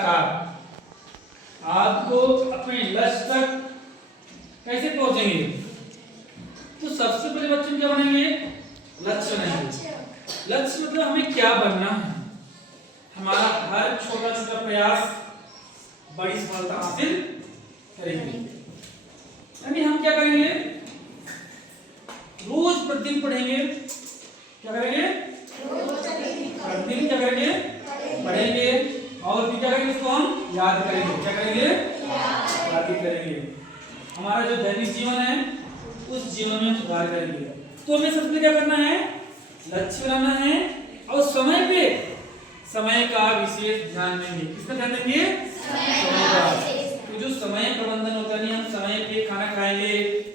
लगातार आपको अपने लक्ष्य तक कैसे पहुंचेंगे? तो सबसे पहले बच्चों क्या बनेंगे? लक्ष्य बनेंगे। लक्ष्य मतलब हमें क्या बनना है। हमारा हर छोटा छोटा प्रयास बड़ी सफलता हासिल करेंगे। यानी हम क्या करेंगे? रोज प्रतिदिन पढ़ेंगे। क्या करेंगे? प्रतिदिन क्या करेंगे? पढ़ेंगे और फिर क्या करेंगे? उसको हम याद करेंगे। क्या करेंगे? याद करेंगे। हमारा जो दैनिक जीवन है उस जीवन में सुधार करेंगे। तो हमें सबसे पहले क्या करना है? लक्ष्य बनाना है और समय का विशेष ध्यान देंगे। किसका ध्यान देंगे? समय का। तो जो समय प्रबंधन होता है, हम समय पे खाना खाएंगे,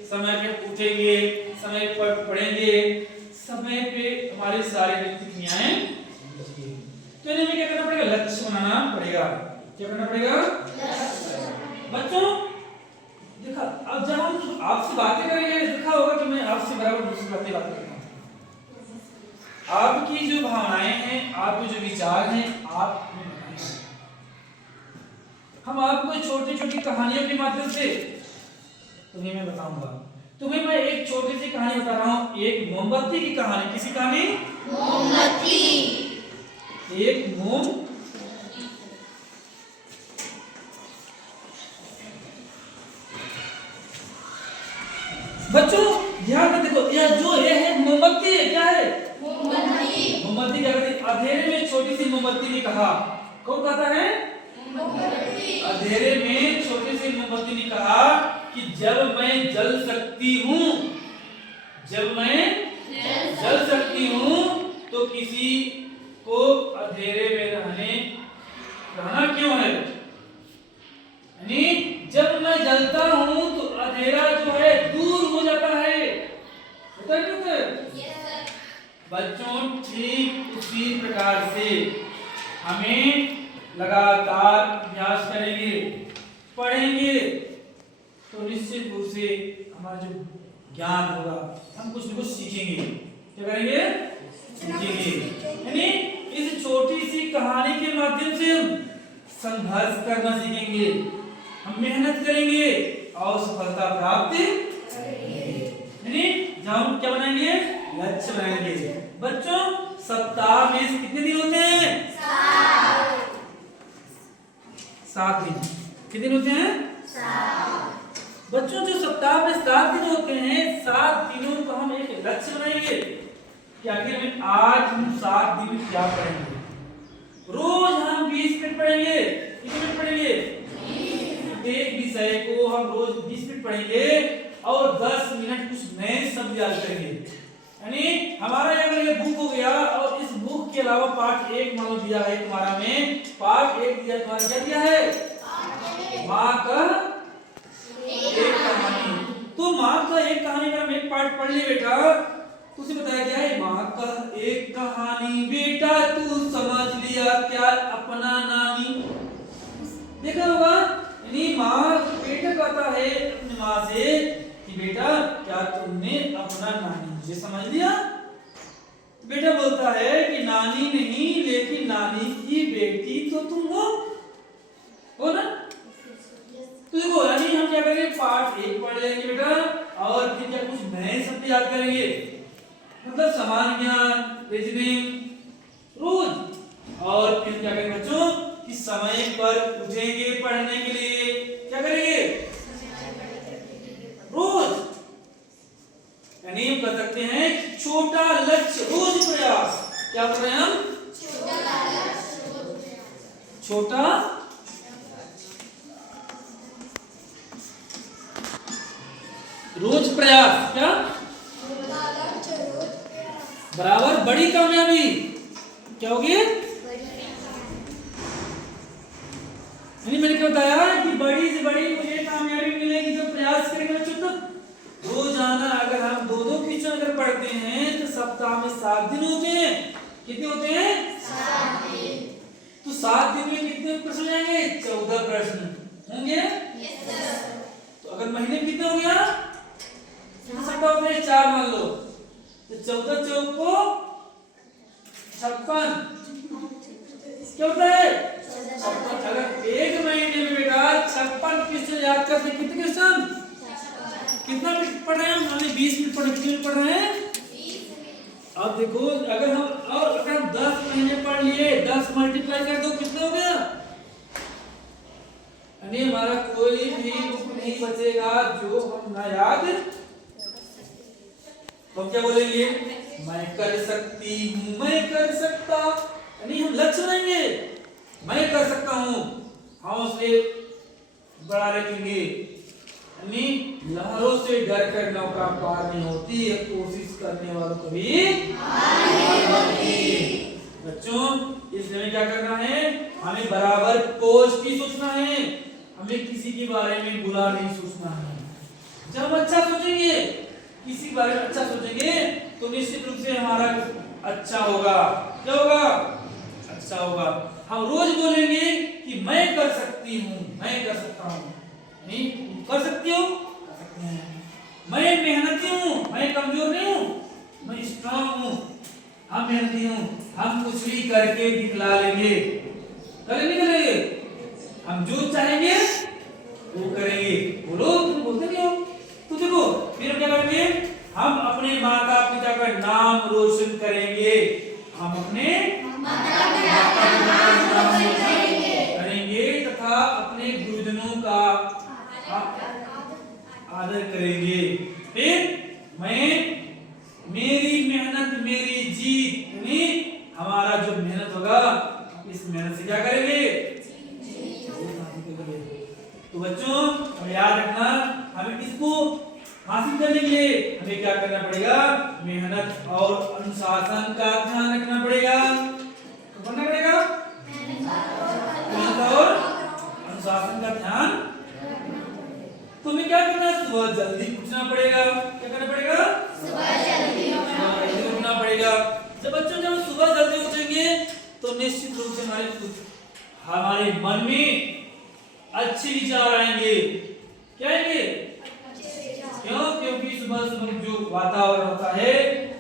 समय पे उठेंगे, समय पर पढ़ेंगे, समय पे हमारी सारी व्यक्ति क्रियाएं। तो इन्हें हमें क्या करना पड़ेगा? लक्ष्य बनाना पड़ेगा। क्या करना पड़ेगा? बच्चों देखा, अब जब हम आपसे बातें करेंगे देखा होगा कि मैं आपसे बराबर दूसरी बातें बात करता हूँ। आपकी जो भावनाएं हैं, आपके जो विचार हैं, आप हम आपको छोटी छोटी कहानियों के माध्यम से तुम्हें मैं बताऊंगा। तुम्हें मैं एक छोटी सी कहानी बता रहा हूँ, एक मोमबत्ती की कहानी। किसी कहानी? मोमबत्ती। एक मोम बच्चों ध्यान में देखो, यह जो है मोमबत्ती है। क्या है? मोमबत्ती। मोमबत्ती क्या करती? अंधेरे में छोटी सी मोमबत्ती ने कहा। कौन कहता है? मोमबत्ती। अंधेरे में छोटी सी मोमबत्ती ने कहा कि जब मैं जल सकती हूँ, जब मैं जल सकती हूँ तो किसी को अंधेरे में रहना क्यों है? यानी जब मैं जलता हूँ तो अंधेरा जो है दूर हो जाता है। होता है क्या? yes, बच्चों ठीक उसी प्रकार से हमें लगातार अभ्यास करेंगे, पढ़ेंगे तो निश्चित रूप से हमारा जो ज्ञान होगा, हम कुछ न कुछ सीखेंगे। क्या करेंगे? सीखेंगे। यानी इस छोटी सी कहानी के माध्यम से हम संघर्ष करना सीखेंगे, हम मेहनत करेंगे और सफलता प्राप्त करेंगे। यानी जब हम क्या बनाएंगे? लक्ष्य बनाएंगे। बच्चों सप्ताह में कितने दिन होते हैं? 7 दिन। कितने दिन होते हैं? 7। बच्चों जो सप्ताह में 7 दिन होते हैं, 7 दिनों का हम एक लक्ष्य बनाएंगे कि आखिर में आज हम 7 दिन में क्या पढ़ेंगे। रोज हम 20 मिनट पढ़ेंगे। कितने मिनट पढ़ेंगे? एक विषय को हम रोज 20 मिनट पढ़ेंगे और 10 मिनट कुछ नए शब्द याद करेंगे। यानी हमारा ये बुक हो गया और इस बुक के अलावा पार्ट 1 मान लो दिया है तुम्हारा में, पार्ट 1 दिया तुम्हारा क्या दिया है? माँ का एक कहानी। तो माँ का एक कहानी अगर हम एक पार्ट पढ़ लिए बेटा तो उसे बताया गया है माँ का एक कहानी बेटा तू समझ लिया क्या अपना नानी। देखा होगा, यानी माँ बेटा कहता है अपनी माँ से कि बेटा क्या तुमने अपना नानी मुझे समझ लिया? बेटा बोलता है कि नानी नहीं, लेकिन नानी की बेटी तो तुम हो ना? तो देखो यानी हम क्या करेंगे? पार्ट 1 पढ़ लेंगे बेटा और फिर क्या कुछ नए शब्द याद करेंगे, मतलब सामान्य ज्ञान, रीजनिंग रोज। और फिर क्या करेंगे बच्चों कि समय पर उठेंगे पढ़ने के लिए। क्या करेंगे? रोज। यानी हम कह सकते हैं छोटा लक्ष्य रोज प्रयास। क्या कर रहे हैं हम? छोटा रोज प्रयास। क्या? बराबर बड़ी कामयाबी। क्या होगी? मैंने क्या बताया कि बड़ी से बड़ी मुझे कामयाबी मिलेगी जब प्रयास करेंगे बच्चों। तो रोजाना अगर हम 2-2 क्वेश्चन अगर पढ़ते हैं तो सप्ताह में 7 दिन होते हैं। कितने होते हैं? 7 दिन। तो 7 दिन में कितने प्रश्न हो जाएंगे? 14 प्रश्न होंगे। Yes sir. तो अगर महीने में कितने हो गया? सप्ताह में 4 मान लो तो 14 चौक को 56 क्या होता है? 56। अगर एक महीने में बेटा 56 क्वेश्चन याद करते कितने क्वेश्चन, कितना मिनट पढ़ रहे हैं हम? हमने 20 मिनट पढ़े, कितने मिनट पढ़ रहे हैं? अब देखो अगर हम 10 महीने पढ़ लिए, 10 मल्टीप्लाई कर दो कितना हो गया? यानी हमारा कोई भी बुक नहीं बचेगा जो हम ना याद। तो क्या बोलेंगे? मैं कर सकती हूँ, मैं कर सकता, यानी हम लक्ष्य बनाएंगे, मैं कर सकता हूँ, हौसले बढ़ा रखेंगे। यानी लहरों से डर कर नौका पार नहीं होती है, कोशिश करने वालों को भी हार नहीं होती। बच्चों इसलिए हमें क्या करना है? हमें बराबर पॉजिटिव सोचना है, हमें किसी के बारे में बुरा नहीं सोचना है। जब हम अच्छा सोचेंगे, किसी के बारे में अच्छा सोचेंगे तो निश्चित रूप से हमारा अच्छा होगा। क्या होगा? अच्छा होगा। हम रोज बोलेंगे कि मैं कर सकती हूँ, मैं कर सकता हूँ, नहीं कर सकती हो, कर सकते हैं। मैं मेहनती हूँ, मैं कमजोर नहीं हूँ, मैं स्ट्रांग हूँ, हम मेहनती हूँ, हम कुछ भी करके दिखला लेंगे। करेंगे करेंगे, हम जो चाहेंगे वो करेंगे। बोलो, तुम बोलते नहीं हो? तो देखो फिर क्या करेंगे? हम अपने माता पिता का नाम रोशन करेंगे, हम अपने माता पिता का नाम रोशन करेंगे तथा अपने गुरुजनों का आदर करेंगे। फिर मैं, मेरी मेहनत मेरी जीत, यानी हमारा जो मेहनत होगा इस मेहनत से क्या करेंगे? तो बच्चों हमें याद रखना, हमें किसको हासिल करने के लिए हमें क्या करना पड़ेगा? मेहनत और अनुशासन का ध्यान रखना पड़ेगा। तो करना पड़ेगा मेहनत और अनुशासन का ध्यान। तुम्हें क्या करना है? सुबह जल्दी उठना पड़ेगा। क्या करना पड़ेगा? सुबह जल्दी उठना पड़ेगा। जब बच्चों जब सुबह जल्दी उठेंगे तो निश्चित रूप से हमारे मन में अच्छे विचार आएंगे। क्या आएंगे? क्यों? क्योंकि सुबह सुबह जो वातावरण होता है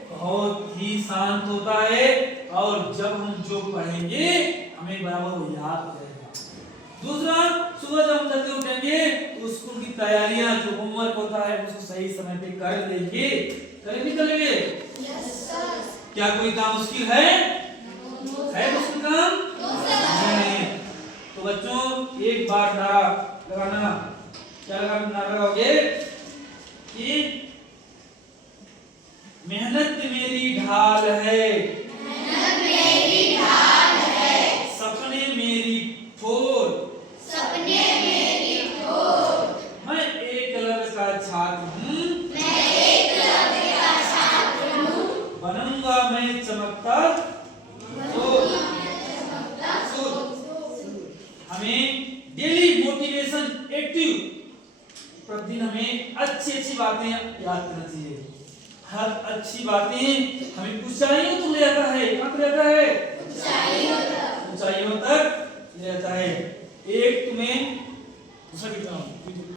बहुत ही शांत होता है और जब हम जो पढ़ेंगे हमें बराबर वो याद हो जाएगा। दूसरा, सुबह जब हम जल्दी उठेंगे तो स्कूल की तैयारियां जो होमवर्क होता है उसको सही समय पे कर लेंगे। करेंगे? क्या कोई काम मुश्किल है? मुश्किल काम नहीं। तो बच्चों एक बार नारा लगाना, क्या नारा लगाओगे? कि मेहनत मेरी ढाल है, मेहनत मेरी ढाल है, सपने मेरी ठोर, सपने मेरी ठोर, मैं एकलव्य का छात्र हूँ, मैं एकलव्य का छात्र हूँ, बनूंगा मैं चमकता हमें डेली मोटिवेशन एक्टिव, प्रतिदिन हमें अच्छी बातें याद करना चाहिए। हर अच्छी बातें हमें ऊंचाइयों तक ले जाता है। कहाँ ले जाता है? ऊंचाइयों तक ले जाता है। एक तुम्हें दूसरा